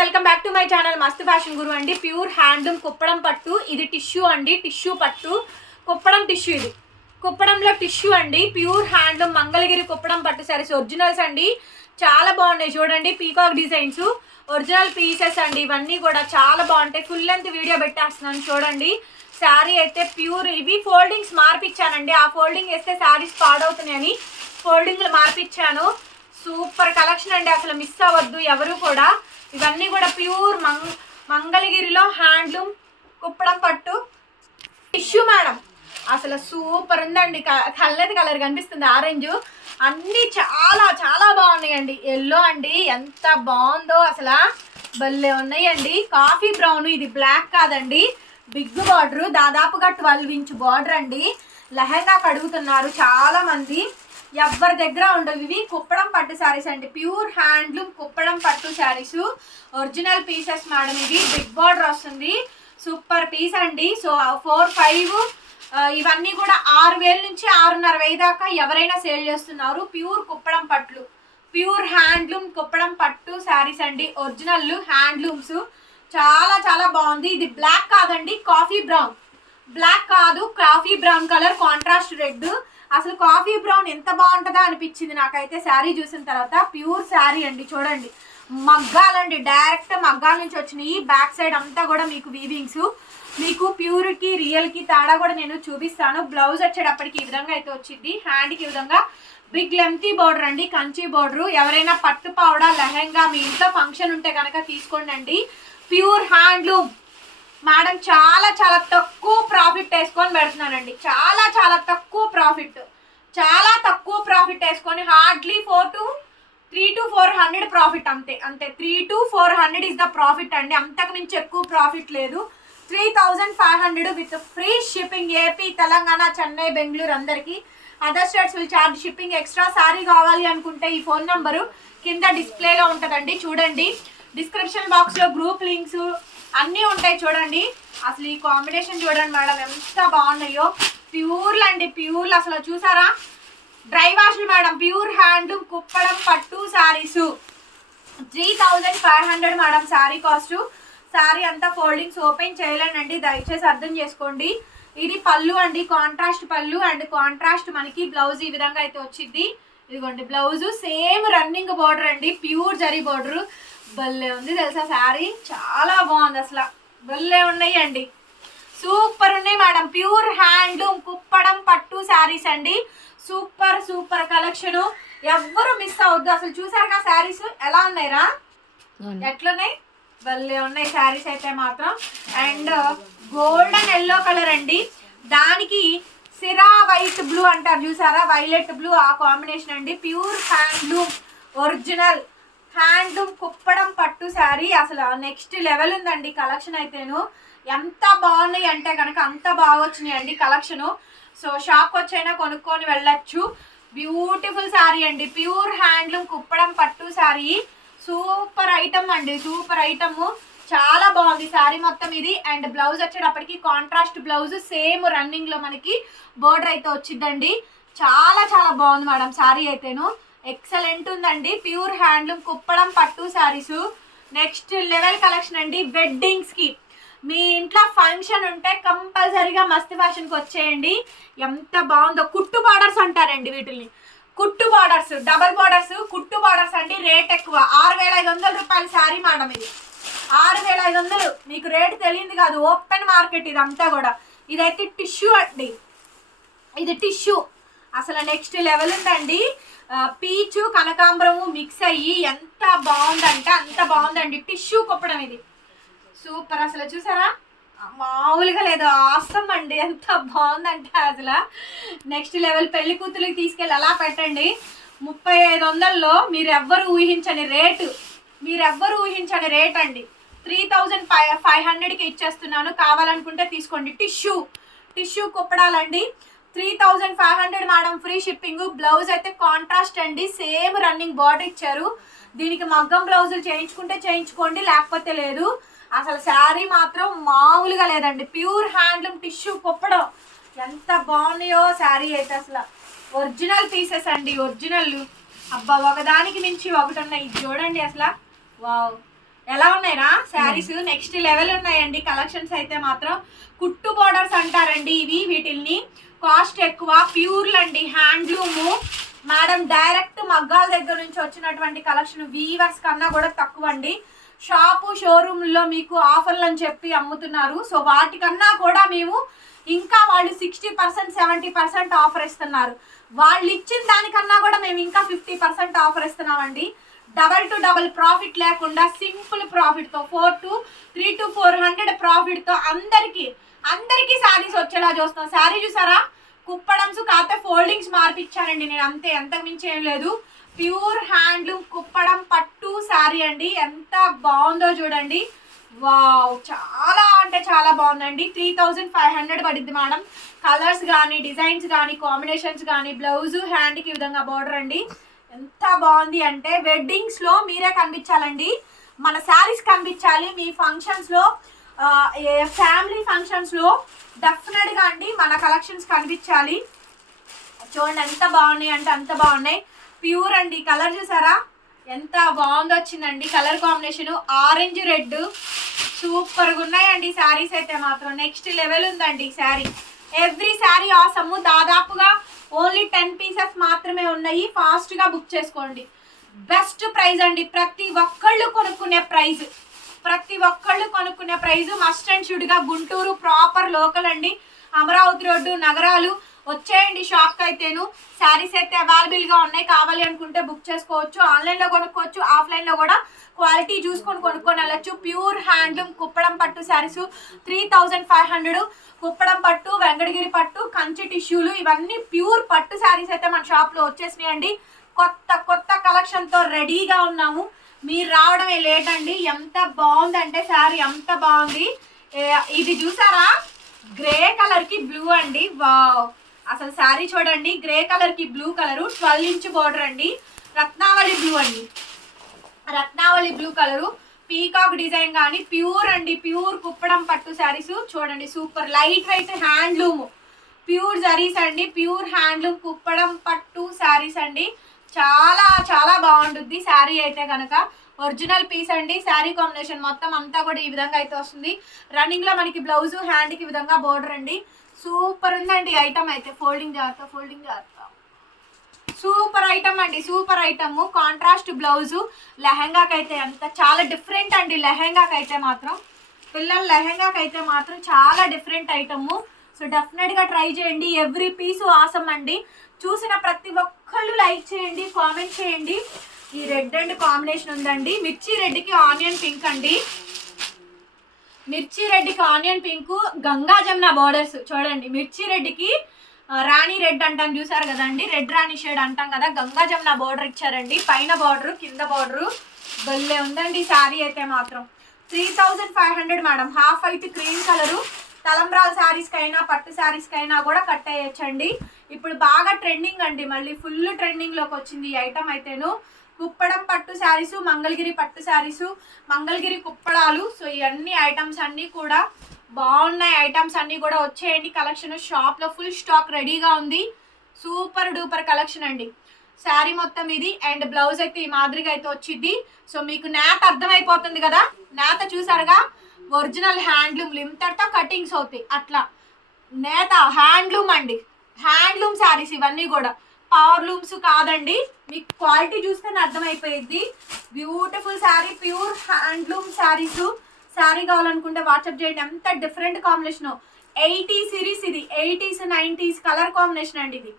Welcome back to my channel మస్తు fashion గురు అండి. Pure handloom Kuppadam పట్టు. ఇది టిష్యూ అండి, టిష్యూ పట్టు కుప్పడం టిష్యూ. ఇది కుప్పడంలో టిష్యూ అండి. ప్యూర్ హ్యాండ్లూమ్ మంగళగిరి కుప్పడం పట్టు సారీస్ ఒరిజినల్స్ అండి. చాలా బాగున్నాయి చూడండి. పీకాక్ డిజైన్స్ ఒరిజినల్ పీసెస్ అండి. ఇవన్నీ కూడా చాలా బాగుంటాయి. ఫుల్ లెంత్ వీడియో పెట్టేస్తున్నాను చూడండి. శారీ అయితే ప్యూర్. ఇవి ఫోల్డింగ్స్ మార్పిచ్చానండి. ఆ ఫోల్డింగ్ వేస్తే శారీస్ పాడవుతున్నాయని ఫోల్డింగ్లు మార్పిచ్చాను. సూపర్ కలెక్షన్ అండి, అసలు మిస్ అవ్వద్దు ఎవరు కూడా. ఇవన్నీ కూడా ప్యూర్ మంగళగిరిలో హ్యాండ్లూమ్ కుప్పడం పట్టు టిష్యూ మేడం. అసలు సూపర్ ఉందండి. కల్లది కలర్ కనిపిస్తుంది, ఆరెంజ్. అన్నీ చాలా చాలా బాగున్నాయండి. ఎల్లో అండి, ఎంత బాగుందో అసలు, భలే ఉన్నాయండి. కాఫీ బ్రౌన్, ఇది బ్లాక్ కాదండి. బిగ్ బార్డర్, దాదాపుగా 12 ఇంచ్ బార్డర్ అండి. లెహంగాకి అడుగుతున్నారు చాలా మంది. ఎవరి దగ్గర ఉండవు. ఇవి కుప్పడం పట్టు శారీస్ అండి. ప్యూర్ హ్యాండ్లూమ్ కుప్పడం పట్టు శారీస్ ఒరిజినల్ పీసెస్ మేడం. ఇవి బిగ్ బార్డర్ వస్తుంది. సూపర్ పీస్ అండి. సో 4, 5 ఇవన్నీ కూడా 6,000 నుంచి 6,500 దాకా ఎవరైనా సేల్ చేస్తున్నారు. ప్యూర్ కుప్పడం పట్లు, ప్యూర్ హ్యాండ్లూమ్ కుప్పడం పట్టు శారీస్ అండి. ఒరిజినల్ హ్యాండ్లూమ్స్ చాలా చాలా బాగుంది. ఇది బ్లాక్ కాదండి, కాఫీ బ్రౌన్. బ్లాక్ కాదు, coffee brown colour, contrast red. అసలు కాఫీ బ్రౌన్ ఎంత బాగుంటుందా అనిపించింది నాకైతే శారీ చూసిన తర్వాత. ప్యూర్ శారీ అండి చూడండి. మగ్గాలండి, డైరెక్ట్ మగ్గాల నుంచి వచ్చినాయి. బ్యాక్ సైడ్ అంతా కూడా మీకు వీవింగ్స్. మీకు ప్యూర్కి రియల్కి తేడా కూడా నేను చూపిస్తాను. బ్లౌజ్ వచ్చేటప్పటికి ఈ విధంగా అయితే వచ్చింది. హ్యాండ్కి ఈ విధంగా బిగ్ లెంతీ బార్డర్ అండి, కంచి బార్డర్. ఎవరైనా పట్టు పావడా లెహంగా మీ ఇంట్లో ఫంక్షన్ ఉంటే కనుక తీసుకోండి అండి. Pure handloom madam. చాలా చాలా తక్కువ ప్రాఫిట్ వేసుకొని పెడుతున్నానండి. చాలా చాలా తక్కువ ప్రాఫిట్, చాలా తక్కువ ప్రాఫిట్ వేసుకొని హార్డ్లీ 3 to 400 ప్రాఫిట్. అంతే 3 to 400 ఇస్ ద ప్రాఫిట్ అండి. అంతకు మించి ఎక్కువ ప్రాఫిట్ లేదు. 3,500 with free shipping. AP, Telangana, Chennai, Bengaluru అందరికీ. Other states will charge shipping extra. Sari కావాలి అనుకుంటే ఈ ఫోన్ నెంబరు కింద డిస్ప్లేలో ఉంటుందండి చూడండి. డిస్క్రిప్షన్ బాక్స్లో గ్రూప్ లింక్స్ అన్నీ ఉంటాయి చూడండి. అసలు ఈ కాంబినేషన్ చూడండి మేడం, ఎంత బాగున్నాయో. ప్యూర్లు అండి, ప్యూర్లు. అసలు చూసారా, డ్రై వాష్లు మేడం. ప్యూర్ హ్యాండ్లూమ్ కుప్పడం పట్టు శారీస్ 3,500 మేడం శారీ కాస్ట్. శారీ అంతా ఫోల్డింగ్స్ ఓపెన్ చేయలేనండి, దయచేసి అర్థం చేసుకోండి. ఇది పళ్ళు అండి, కాంట్రాస్ట్ పళ్ళు అండ్ కాంట్రాస్ట్ మనకి బ్లౌజ్ ఈ విధంగా అయితే వచ్చింది. ఇదిగోండి బ్లౌజ్. సేమ్ రన్నింగ్ బార్డర్ అండి, ప్యూర్ జరీ బార్డర్. భలే ఉంది తెలుసా శారీ, చాలా బాగుంది అసలు. భలే ఉన్నాయి అండి, సూపర్ ఉన్నాయి మేడం. ప్యూర్ హ్యాండ్లూమ్ కుప్పడం పట్టు శారీస్ అండి. సూపర్ సూపర్ కలెక్షన్, ఎవ్వరు మిస్ అవద్దు. అసలు చూసారుగా శారీస్ ఎలా ఉన్నాయిరా, ఎట్లున్నాయి, భలే ఉన్నాయి శారీస్ అయితే మాత్రం. అండ్ గోల్డెన్ ఎల్లో కలర్ అండి, దానికి సిరా వైట్ బ్లూ అంటారు చూసారా, వైలెట్ బ్లూ, ఆ కాంబినేషన్ అండి. Pure handloom original handloom Kuppadam పట్టు శారీ. అసలు నెక్స్ట్ లెవెల్ ఉందండి కలెక్షన్ అయితేను. ఎంత బాగున్నాయి అంటే కనుక అంత బాగా వచ్చినాయి అండి కలెక్షను. సో షాప్కి వచ్చైనా కొనుక్కొని వెళ్ళచ్చు. బ్యూటిఫుల్ శారీ అండి, ప్యూర్ హ్యాండ్లూమ్ కుప్పడం పట్టు శారీ. సూపర్ ఐటమ్ అండి, సూపర్ ఐటమ్. చాలా బాగుంది శారీ మొత్తం ఇది. అండ్ బ్లౌజ్ వచ్చేటప్పటికి కాంట్రాస్ట్ బ్లౌజ్, సేమ్ రన్నింగ్ లో మనకి బోర్డర్ అయితే వచ్చిందండి. చాలా చాలా బాగుంది మేడం శారీ అయితేను. ఎక్సలెంట్ ఉందండి. ప్యూర్ హ్యాండ్లూమ్ కుప్పడం పట్టు శారీస్ నెక్స్ట్ లెవెల్ కలెక్షన్ అండి. వెడ్డింగ్స్ కి, మీ ఇంట్లో ఫంక్షన్ ఉంటే కంపల్సరీగా మస్తు ఫ్యాషన్కి వచ్చేయండి. ఎంత బాగుందో. కుట్టు బార్డర్స్ అంటారండి వీటిని, కుట్టు బార్డర్స్, డబల్ బార్డర్స్, కుట్టు బార్డర్స్ అండి. రేట్ ఎక్కువ, 6,500 రూపాయల శారీ మేడం ఇది. 6,500. మీకు రేట్ తెలియదు కాదు, ఓపెన్ మార్కెట్ ఇదంతా కూడా. ఇదైతే టిష్యూ అండి, ఇది టిష్యూ. అసలు నెక్స్ట్ లెవెల్ ఉందండి. పీచు కనకాంబరము మిక్స్ అయ్యి ఎంత బాగుందంటే అంత బాగుందండి. టిష్యూ కుప్పడం ఇది సూపర్. అసలు చూసారా, మామూలుగా లేదు, ఆసమ్ అండి. ఎంత బాగుందంటే అసలు నెక్స్ట్ లెవెల్. పెళ్లి కూతురికి తీసుకెళ్ళి అలా పెట్టండి. 3,500లో మీరెవ్వరు ఊహించని రేటు, మీరెవ్వరు ఊహించని రేట్ అండి. 3,500కి ఇచ్చేస్తున్నాను, కావాలనుకుంటే తీసుకోండి. టిష్యూ, టిష్యూ కుప్పడాలండి. 3,500 మేడం, ఫ్రీ షిప్పింగ్. బ్లౌజ్ అయితే కాంట్రాస్ట్ అండి, సేమ్ రన్నింగ్ బార్డర్ ఇచ్చారు. దీనికి మగ్గం బ్లౌజులు చేయించుకుంటే చేయించుకోండి, లేకపోతే లేదు. అసలు శారీ మాత్రం మామూలుగా లేదండి. ప్యూర్ హ్యాండ్లూమ్ టిష్యూ కుప్పడం ఎంత బాగున్నాయో శారీ అయితే. అసలు ఒరిజినల్ పీసెస్ అండి, ఒరిజినల్. అబ్బా, ఒకదానికి మించి ఒకటి ఉన్నాయి. ఇది చూడండి అసలు, వావ్ ఎలా ఉన్నాయిరా శారీస్? నెక్స్ట్ లెవెల్ ఉన్నాయండి కలెక్షన్స్ అయితే మాత్రం. కుట్టు బోర్డర్స్ అంటారండి ఇవి. వీటిల్ని కాస్ట్ ఎక్కువ, ప్యూర్లు అండి, హ్యాండ్లూము మేడం. డైరెక్ట్ మగ్గాల దగ్గర నుంచి వచ్చినటువంటి కలెక్షన్. వీవర్స్ కన్నా కూడా తక్కువ అండి. షాపు షోరూమ్లో మీకు ఆఫర్లు అని చెప్పి అమ్ముతున్నారు. సో వాటికన్నా కూడా మేము ఇంకా వాళ్ళు 60% 70% ఆఫర్ ఇస్తున్నారు. వాళ్ళు ఇచ్చిన దానికన్నా కూడా మేము ఇంకా 50% ఆఫర్ ఇస్తున్నామండి. డబల్ టు డబల్ ప్రాఫిట్ లేకుండా సింపుల్ ప్రాఫిట్తో 300 to 400 ప్రాఫిట్తో అందరికీ శారీస్ వచ్చేలా చూస్తాం. శారీ చూసారా? కుప్పడమ్స్ కాకపోతే ఫోల్డింగ్స్ మార్పిచ్చానండి నేను, అంతే, అంతకు మించి ఏం లేదు. ప్యూర్ హ్యాండ్లూమ్ కుప్పడం పట్టు శారీ అండి. ఎంత బాగుందో చూడండి. వావ్, చాలా అంటే చాలా బాగుందండి. 3500 పడింది మేడం. కలర్స్ కానీ, డిజైన్స్ కానీ, కాంబినేషన్స్ కానీ, బ్లౌజ్ హ్యాండ్కి ఈ విధంగా బార్డర్ అండి. ఎంత బాగుంది అంటే వెడ్డింగ్స్లో మీరే కనిపించాలండి. మన శారీస్ కనిపించాలి. మీ ఫంక్షన్స్లో, ఫ్యామిలీ ఫంక్షన్స్లో డెఫినెట్గా అండి మన కలెక్షన్స్ కనిపించాలి. చూడండి ఎంత బాగున్నాయి అంటే అంత బాగున్నాయి. ప్యూర్ అండి. కలర్ చూసారా ఎంత బాగుందో వచ్చిందండి. కలర్ కాంబినేషన్ ఆరెంజ్ రెడ్ సూపర్గా ఉన్నాయండి శారీస్ అయితే మాత్రం. నెక్స్ట్ లెవెల్ ఉందండి శారీ. Every sari awesome. దాదాపుగా ఓన్లీ 10 పీసెస్ మాత్రమే ఉన్నాయి. ఫాస్ట్గా బుక్ చేసుకోండి. బెస్ట్ ప్రైస్ అండి. ప్రతి ఒక్కళ్ళు కొనుక్కునే ప్రైజ్ మస్ట్ అండ్ షుడ్గా గుంటూరు ప్రాపర్ లోకల్ అండి. అమరావతి రోడ్డు నగరాలు వచ్చేయండి షాప్కి అయితేను. శారీస్ అయితే అవైలబుల్గా ఉన్నాయి. కావాలి అనుకుంటే బుక్ చేసుకోవచ్చు. ఆన్లైన్లో కొనుక్కోవచ్చు, ఆఫ్లైన్లో కూడా క్వాలిటీ చూసుకొని కొనుక్కొని వెళ్ళచ్చు. ప్యూర్ హ్యాండ్లూమ్ కుప్పడం పట్టు శారీస్ 3500. కుప్పడం పట్టు, వెంకటగిరి పట్టు, కంచి టిష్యూలు ఇవన్నీ ప్యూర్ పట్టు శారీస్ అయితే మన షాప్లో వచ్చేసినాయండి. కొత్త కలెక్షన్తో రెడీగా ఉన్నాము. మీరు రావడమే లేట్ అండి. ఎంత బాగుందంటే శారీ అంత బాగుంది. ఇది చూసారా? గ్రే కలర్కి బ్లూ అండి. వావ్, అసలు శారీ చూడండి. గ్రే కలర్కి బ్లూ కలరు, 12 ఇంచ్ బార్డర్ అండి. రత్నావళి బ్లూ అండి. Ratnavali blue colour, peacock design కానీ ప్యూర్ అండి. ప్యూర్ కుప్పడం పట్టు శారీస్ చూడండి. Super light weight handloom pure జరీస్ అండి. ప్యూర్ హ్యాండ్లూమ్ కుప్పడం పట్టు శారీస్ అండి. చాలా చాలా బాగుంటుంది శారీ అయితే కనుక. ఒరిజినల్ పీస్ అండి. శారీ కాంబినేషన్ మొత్తం అంతా కూడా ఈ విధంగా అయితే వస్తుంది. రన్నింగ్లో మనకి బ్లౌజ్ హ్యాండ్కి ఈ విధంగా బోర్డర్ అండి. సూపర్ ఉందండి ఐటమ్ అయితే. ఫోల్డింగ్ జాగ్రత్త. సూపర్ ఐటమ్ అండి. Super item. కాంట్రాస్ట్ బ్లౌజు లెహెంగాకి అయితే అంత చాలా డిఫరెంట్ అండి. లెహెంగాకి అయితే మాత్రం, పిల్లల లెహెంగాకి అయితే మాత్రం చాలా డిఫరెంట్ ఐటమ్. సో డెఫినెట్గా ట్రై చేయండి. ఎవ్రీ పీసు ఆసమ్ అండి. చూసిన ప్రతి ఒక్కళ్ళు లైక్ చేయండి, కామెంట్ చేయండి. ఈ రెడ్ అండ్ కాంబినేషన్ ఉందండి. మిర్చి రెడ్కి ఆనియన్ పింక్ అండి. మిర్చి రెడ్కి onion pink, Ganga Jamuna borders చూడండి. మిర్చి రెడ్కి రాణి రెడ్ అంటాం చూసారు కదండి. రెడ్ రాణి షేడ్ అంటాం కదా. గంగా జమున బోర్డర్ ఇచ్చారండి. పైన బార్డర్, కింద బార్డరు భలే ఉందండి శారీ అయితే మాత్రం. 3500 మేడం. హాఫ్ అయితే క్రీమ్ కలరు. తలంబ్రాల శారీస్కి అయినా పట్టు శారీస్కి అయినా కూడా కట్టేయచ్చండి. ఇప్పుడు బాగా ట్రెండింగ్ అండి. మళ్ళీ ఫుల్ ట్రెండింగ్లోకి వచ్చింది ఈ ఐటమ్ అయితేను. కుప్పడం పట్టు శారీసు, మంగళగిరి పట్టు శారీసు, మంగళగిరి కుప్పడాలు. సో ఇవన్నీ ఐటమ్స్ అన్నీ కూడా బాగున్నాయి. ఐటమ్స్ అన్నీ కూడా వచ్చేయండి. కలెక్షన్ షాప్లో ఫుల్ స్టాక్ రెడీగా ఉంది. సూపర్ డూపర్ కలెక్షన్ అండి. శారీ మొత్తం ఇది. అండ్ బ్లౌజ్ అయితే ఈ మాదిరిగా అయితే వచ్చింది. సో మీకు నేత అర్థమైపోతుంది కదా. నేత చూసారుగా, ఒరిజినల్ హ్యాండ్లూమ్ లిమిటెడ్తో కటింగ్స్ అవుతాయి. అట్లా నేత హ్యాండ్లూమ్ అండి. హ్యాండ్లూమ్ శారీస్ ఇవన్నీ కూడా పవర్ లూమ్స్ కాదండి. మీకు క్వాలిటీ చూస్తేనే అర్థమైపోయింది. Beautiful sari, pure handloom saris. Sari కావాలనుకుంటే వాట్సాప్ చేయండి. ఎంత డిఫరెంట్ కాంబినేషన్. 80 సిరీస్ ఇది. 80s 90s కలర్ కాంబినేషన్ అండి. ఇది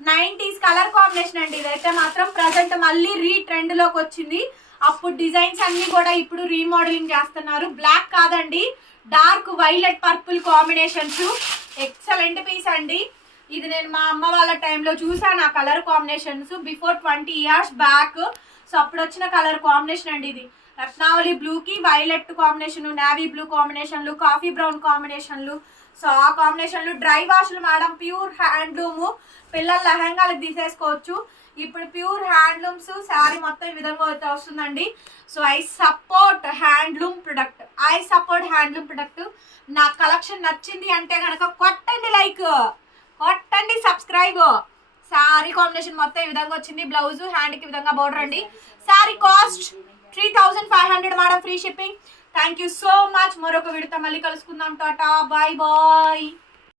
90s కలర్ కాంబినేషన్ అండి. ఇదైతే మాత్రం ప్రజెంట్ మళ్ళీ ట్రెండ్లోకి వచ్చింది. అప్పుడు డిజైన్స్ అన్నీ కూడా ఇప్పుడు రీమోడలింగ్ చేస్తున్నారు. బ్లాక్ కాదండి, dark violet purple combinations. Excellent piece అండి. ఇది నేను మా అమ్మ వాళ్ళ టైంలో చూసాను ఆ colour combinations. Before 20 years back. So అప్పుడు వచ్చిన కలర్ కాంబినేషన్ అండి ఇది. రత్నావళి బ్లూకి వైలెట్ కాంబినేషన్, నేవీ బ్లూ కాంబినేషన్లు, కాఫీ బ్రౌన్ కాంబినేషన్లు. సో ఆ కాంబినేషన్లు డ్రై వాష్లు మేడం. Pure handloom. పిల్లల లెహంగాలకు తీసేసుకోవచ్చు. ఇప్పుడు ప్యూర్ హ్యాండ్లూమ్స్ శారీ మొత్తం ఈ విధంగా అయితే వస్తుందండి. So I support handloom product. నా కలెక్షన్ నచ్చింది అంటే కనుక కొట్టండి లైక్, కొట్టండి సబ్స్క్రైబ్. శారీ కాంబినేషన్ మొత్తం ఈ విధంగా వచ్చింది. బ్లౌజ్ హ్యాండ్కి ఈ విధంగా బోర్డర్ అండి. Sari cost 3500 madam, free shipping. Thank you so much. మరొక వీడియోతో మళ్ళీ కలుసుకుందాం. Tata, bye bye.